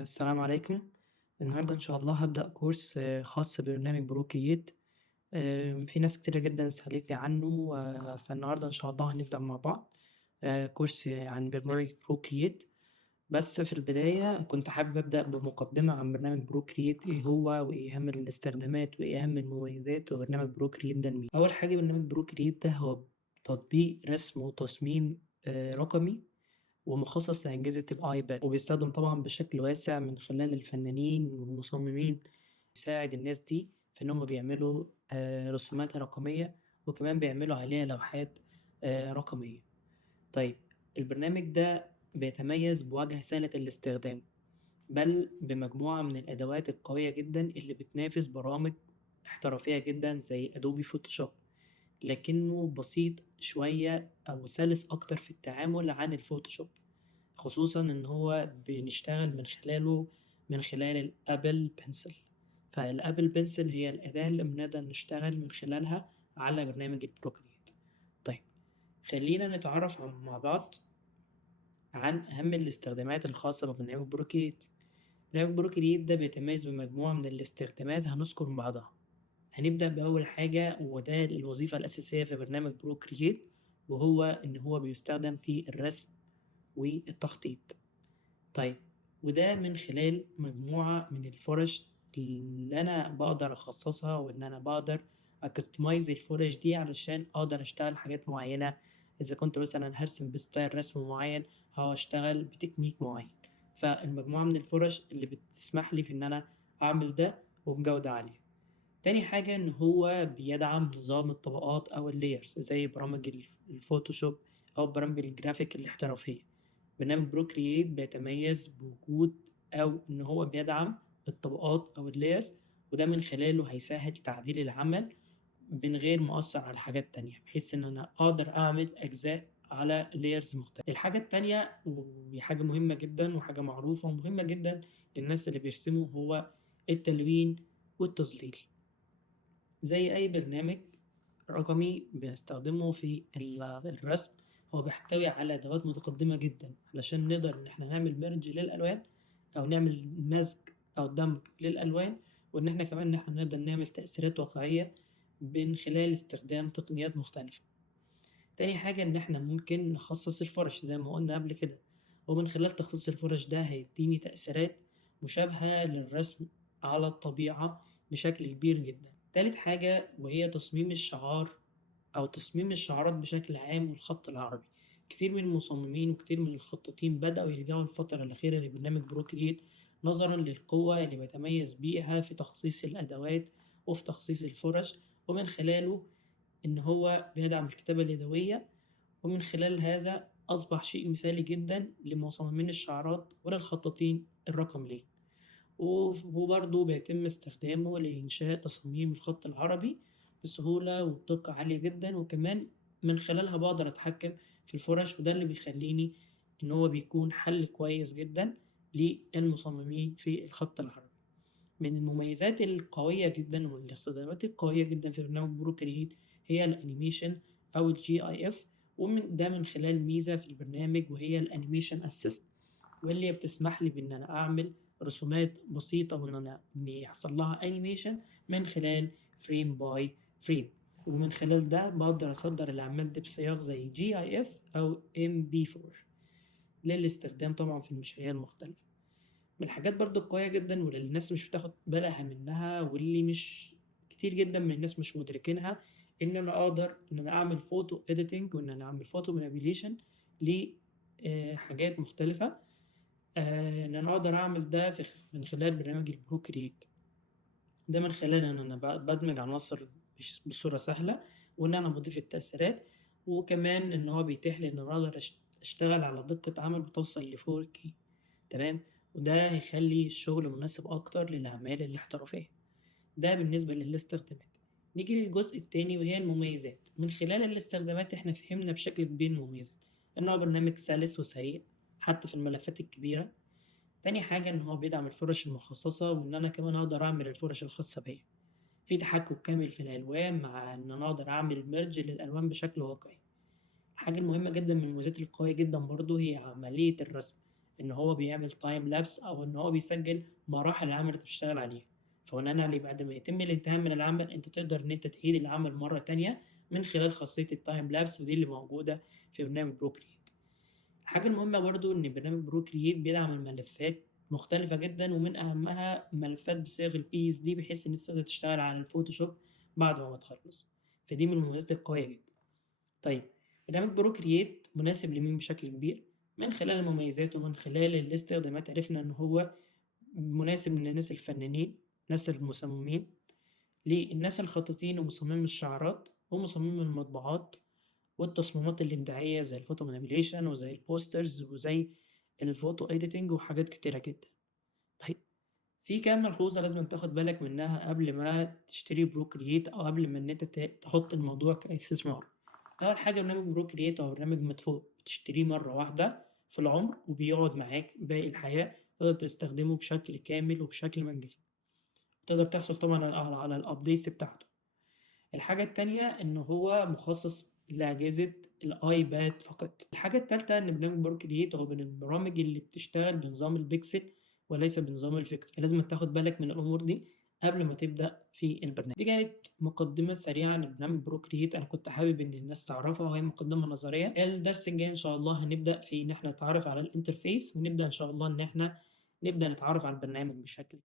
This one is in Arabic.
السلام عليكم. النهارده إن شاء الله هابدأ كورس خاص ببرنامج Procreate. في ناس كتيرة جدًا سألتني عنه، فالنهارده إن شاء الله هنبدأ مع بعض كورس عن برنامج Procreate. بس في البداية كنت حابب أبدأ بمقدمة عن برنامج Procreate إيه هو، وإيه أهم الاستخدامات، وإيه أهم المميزات، وبرنامج Procreate ده لمين. أول حاجة برنامج Procreate ده هو تطبيق رسم وتصميم رقمي ومخصص لأجهزة الiPad، وبيستخدم طبعًا بشكل واسع من خلال الفنانين والمصممين، يساعد الناس دي في إن هُم بيعملوا رسومات رقمية، وكمان بيعملوا عليها لوحات رقمية. طيب البرنامج ده بيتميز بواجهة سهلة الاستخدام، بل بمجموعة من الأدوات القوية جدًا اللي بتنافس برامج احترافية جدًا زي Adobe Photoshop، لكنه بسيط شوية أو سلس أكتر في التعامل عن الPhotoshop. خصوصًا إن هو بنشتغل من خلال الApple Pencil، فالApple Pencil هي الأداة اللي بنقدر نشتغل من خلالها على برنامج الProcreate. طيب خلّينا نتعرف مع بعض عن أهم الاستخدامات الخاصة ببرنامج Procreate. برنامج Procreate ده بيتميز بمجموعة من الاستخدامات هنذكر من بعضها. هنبدأ بأول حاجة وده الوظيفة الأساسية في برنامج Procreate، وهو إن هو بيستخدم في الرسم والتخطيط. طيب وده من خلال مجموعة من الفُرَش اللي أنا باقدر أخصّصها، وإن أنا باقدر أcustomize الفُرَش دي علشان أقدر أشتغل حاجات معيّنة. إذا كنت مثلًا هارسم بstyle رسم معيّن أو أشتغل بتكنيك معيّن، فالمجموعة من الفُرَش اللي بتسمح لي في إن أنا أعمل ده وبجودة عالية. تاني حاجة إن هو بيدعم نظام الطبقات أو الlayers زي برامج الphotoshop أو برامج الجرافيك الاحترافية. برنامج Procreate بيتميز بوجود أو إن هو بيدعم الطبقات أو الlayers، وده من خلاله هيسهّل تعديل العمل من غير ما أأثّر على حاجات تانية، بحيث إن أنا أقدر أعمل أجزاء على layers مختلفة. الحاجة التانية ودي حاجة مهمة جدًا وحاجة معروفة ومهمة جدًا للناس اللي بيرسموا، هو التلوين والتظليل. زي أي برنامج رقمي بنستخدمه في الرسم، هو بيحتوي على أدوات متقدمة جدًا علشان نقدر إن إحنا نعمل merge للألوان، أو نعمل مزج أو دمج للألوان، وإن إحنا كمان إن إحنا نقدر نعمل تأثيرات واقعية من خلال استخدام تقنيات مختلفة. تاني حاجة إن إحنا ممكن نخصص الفُرَش زي ما قُلنا قبل كده، ومن خلال تخصيص الفُرَش ده هيدّيني تأثيرات مشابهة للرسم على الطبيعة بشكل كبير جدًا. تالت حاجة وهي تصميم الشعار أو تصميم الشعارات بشكل عام والخط العربي. كتير من المصممين وكتير من الخطاطين بدأوا يلجأوا الفترة الأخيرة لبرنامج Procreate نظرًا للقوة اللي بيتميز بيها في تخصيص الأدوات وفي تخصيص الفُرَش، ومن خلاله إن هو بيدعم الكتابة اليدوية، ومن خلال هذا أصبح شيء مثالي جدًا لمصممين الشعارات وللخطاطين الرقميين. وبرضه بيتم استخدامه لإنشاء تصاميم الخط العربي بسهولة وبدقة عالية جدًا، وكمان من خلالها باقدر أتحكم في الفُرَش، وده اللي بيخلّيني إن هو بيكون حل كويس جدًا للمصممين في الخط العربي. من المميزات القوية جدًا والاستخدامات القوية جدًا في برنامج Procreate هي الأنيميشن أو الGIF، ده من خلال ميزة في البرنامج وهي الAnimation Assist، واللي بتسمح لي بإن أنا أعمل رسومات بسيطة وإن إن يحصل لها animation من خلال frame by frame، ومن خلال ده باقدر أصدّر الأعمال دي بصياغ زي GIF أو MP4 للاستخدام طبعًا في المشاريع المختلفة. من الحاجات برضه القوية جدًا واللي الناس مش بتاخد بالها منها، واللي مش كتير جدًا من الناس مش مدركينها، إن أنا أقدر إن أنا أعمل photo editing وإن أنا أعمل photo manipulation ل حاجات مختلفة. إن أنا أقدر أعمل ده من خلال برنامج الProcreate. ده من خلال إن أنا بادمج عناصر بصورة سهلة، وإن أنا باضيف التأثيرات، وكمان إن هو بيتيح لي إن أنا أقدر أشتغل على دقة عمل بتوصل ل4K. تمام، وده هيخلّي الشغل مناسب أكتر للأعمال الاحترافية. ده بالنسبة للاستخدامات. نيجي للجزء التاني وهي المميزات. من خلال الاستخدامات إحنا فهمنا بشكل كبير المميزات، إن هو برنامج سلس وسريع حتى في الملفات الكبيرة. تاني حاجة إن هو بيدعم الفُرَش المخصصة، وإن أنا كمان أقدر أعمل الفُرَش الخاصة بيّا. في تحكُّم كامل في الألوان مع إن أنا أقدر أعمل merge للألوان بشكل واقعي. الحاجة المهمة جدًا من المميزات القوية جدًا برضه هي عملية الرسم. إن هو بيعمل time lapse أو إن هو بيسجّل مراحل العمل اللي أنت بتشتغل عليها، فبناءً عليه بعد ما يتم الانتهاء من العمل أنت تقدر إن أنت تعيد العمل مرّة تانية من خلال خاصية الtime lapse ودي اللي موجودة في برنامج procreate. الحاجة المهمة برضه إن برنامج procreate بيدعم الملفات مختلفة جدًا ومن أهمها ملفات بصيغ الPSD بحيث إن أنت تقدر تشتغل على الفوتوشوب بعد ما تخلّص، فدي من المميزات القوية جدًا. طيب برنامج procreate مناسب لمين بشكل كبير؟ من خلال المميزات ومن خلال الاستخدامات عرفنا إن هو مناسب للناس الفنانين، الناس المصممين، للناس الخطاطين ومصممي الشعارات، ومصممي المطبوعات، والتصميمات الإبداعية زي الphoto manipulation وزي الposters وزي الphoto editing وحاجات كتيرة جدًا. طيب في كام ملحوظة لازمًا تاخد بالك منها قبل ما تشتري procreate أو قبل ما إن أنت تحط الموضوع كاستثمار. أول حاجة برنامج procreate هو برنامج مدفوع، بتشتريه مرة واحدة في العمر وبيقعد معاك باقي الحياة، تقدر تستخدمه بشكل كامل وبشكل مجاني، وتقدر تحصل طبعًا على الupdates بتاعته. الحاجة التانية إن هو مخصص لأجهزة الآيباد فقط. الحاجة التالتة إن برنامج procreate هو من البرامج اللي بتشتغل بنظام البيكسل وليس بنظام الفيكتور، فلازمًا تاخد بالك من الأمور دي قبل ما تبدأ في البرنامج. دي كانت مقدمة سريعة لبرنامج procreate أنا كنت حابب إن الناس تعرفها وهي مقدمة نظرية. الدرس الجاي إن شاء الله هنبدأ في إن إحنا نتعرف على الinterface ونبدأ إن شاء الله إن إحنا نبدأ نتعرف على البرنامج بشكل